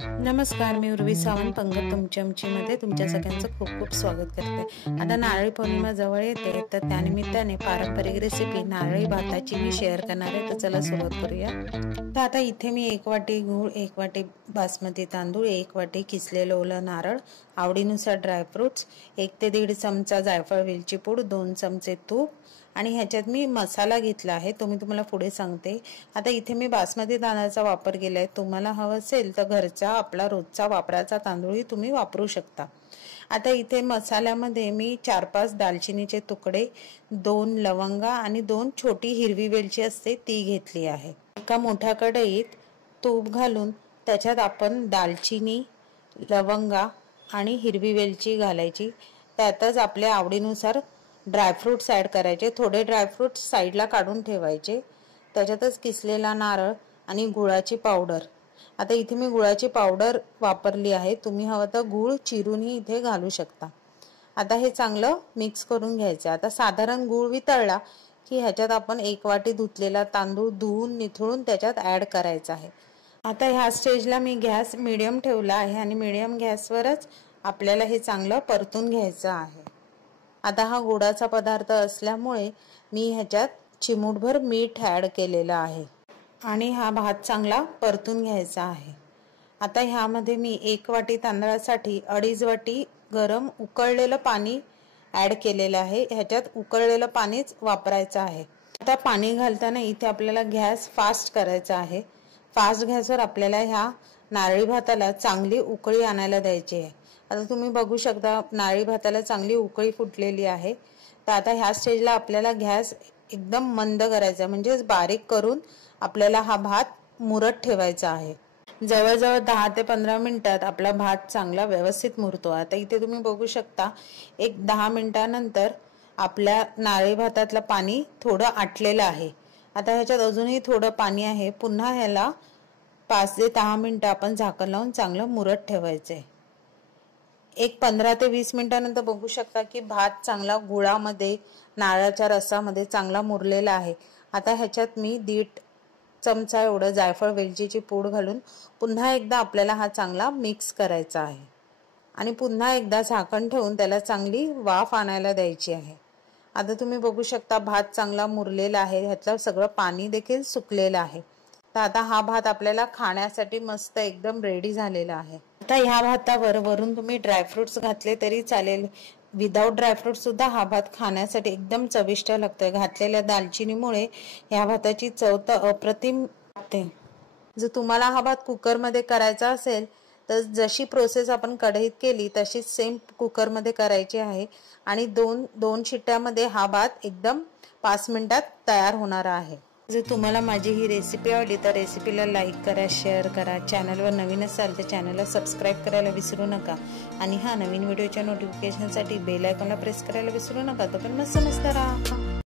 नमस्कार, मी उर्वी सावंत पंगत तुमच्यामध्ये तुमच्या सगळ्यांचं खूप खूप स्वागत करते। आता नारळी पौर्णिमा जवळ येते, तर त्यानिमित्ताने पारंपरिक रेसिपी नारळी भाताची मी शेअर करणार आहे। तर चला सुरुवात करूया। तर आता इथे मी 1 वाटी गूळ, 1 वाटी बासमती तांदूळ, 1 वाटी किसलेलं ओलं नारळ, आवडीनुसार ड्रायफ्रुट्स, 1 ते 1.5 चमचा जायफळ वेलची पूड, 2 चमचे तूप आणि ह्याच्यात मी मसाला घेतला आहे, तो मी तुम्हाला पुढे सांगते। आता इथे मी बासमती तांदळाचा वापर केलाय, तुम्हाला हवं असेल तर घरचा आपला रोजचा वापराचा तांदूळही तुम्ही वापरू शकता। आता इथे मसाल्यामध्ये मी 4-5 दालचिनीचे तुकडे, 2 लवंगा आणि 2 छोटी हिरवी वेलची असते ती घेतली आहे। एका मोठ्या कढईत तूप घालून त्याच्यात आपण दालचिनी, लवंगा आणि हिरवी वेलची घालायची। त्यातच आपल्या आवडीनुसार ड्रायफ्रुट्स ॲड करायचे, थोडे ड्रायफ्रुट्स साईडला काढून ठेवायचे। त्याच्यातच किसलेला नारळ आणि गुळाची पावडर। आता इथे मी गुळाची पावडर वापरली आहे, तुम्ही हवं तर गुळ चिरूनही इथे घालू शकता। आता हे चांगलं मिक्स करून घ्यायचं। आता साधारण गुळ वितळला की ह्याच्यात आपण 1 वाटी धुतलेला तांदूळ धुवून निथळून त्याच्यात ॲड करायचा आहे। आता ह्या स्टेजला मी गॅस मीडियम ठेवला आहे आणि मीडियम गॅसवरच आपल्याला हे चांगलं परतून घ्यायचं आहे। आता हा गोडाचा पदार्थ असल्यामुळे मी ह्याच्यात चिमूटभर मीठ ॲड केलेलं आहे आणि हा भात चांगला परतून घ्यायचा आहे। आता ह्यामध्ये मी 1 वाटी तांदळासाठी 2.5 वाटी गरम उकळलेलं पाणी ॲड केलेलं आहे। ह्याच्यात उकळलेलं पाणीच वापरायचं आहे। आता पाणी घालताना इथे आपल्याला गॅस फास्ट करायचा आहे। फास्ट गॅसवर आपल्याला ह्या नारळी भाताला चांगली उकळी आणायला द्यायची आहे। आता तुम्ही बघू शकता नारळी भाताला चांगली उकळी फुटलेली आहे। तर आता ह्या स्टेजला आपल्याला गॅस एकदम मंद करायचा, म्हणजे बारीक करून आपल्याला हा भात मुरत ठेवायचा आहे। जवळजवळ 10 ते 15 मिनिटात आपला भात चांगला व्यवस्थित मुरतो। आता इथे तुम्ही बघू शकता एक 10 मिनिटानंतर आपल्या नारळी भातातलं पाणी थोडं आटलेलं आहे। आता ह्याच्यात अजूनही थोडं पाणी आहे। पुन्हा ह्याला 5 ते 10 मिनिटं आपण झाकण लावून चांगलं मुरत ठेवायचंय। एक 15 ते 20 मिनिटानंतर बघू शकता की भात चांगला गुळामध्ये, नारळाच्या रसामध्ये चांगला मुरलेला आहे। आता ह्याच्यात मी 1.5 चमचा एवढं जायफळ वेलचीची पूड घालून पुन्हा एकदा आपल्याला हा चांगला मिक्स करायचा आहे आणि पुन्हा एकदा झाकण ठेवून त्याला चांगली वाफ आणायला द्यायची आहे। आता तुम्ही बघू शकता भात चांगला मुरलेला आहे, ह्यातलं सगळं पाणी देखील सुकलेलं आहे। तर आता हा भात आपल्याला खाण्यासाठी मस्त एकदम रेडी झालेला आहे। आता ह्या भातावर वरून तुम्ही ड्रायफ्रुट्स घातले तरी चालेल, विदाउट ड्रायफ्रुट सुद्धा हा भात खाण्यासाठी एकदम चविष्ट लागतोय। घातलेल्या दालचिनीमुळे ह्या भाताची चव तर अप्रतिम लागते। जर तुम्हाला हा भात कुकरमध्ये करायचा असेल तर जशी प्रोसेस आपण कढईत केली तशीच सेम कुकरमध्ये करायची आहे आणि 2 शिट्ट्यामध्ये हा भात एकदम 5 मिनिटात तयार होणार आहे। जर तुम्हाला माझी ही रेसिपी आवडली तर रेसिपीला लाईक करा, शेअर करा, चॅनलवर नवीन असाल तर चॅनलला सबस्क्राईब करायला विसरू नका आणि हा नवीन व्हिडिओच्या नोटिफिकेशनसाठी बेल आयकॉनला प्रेस करायला विसरू नका। तोपर्यंत मस्त राहा।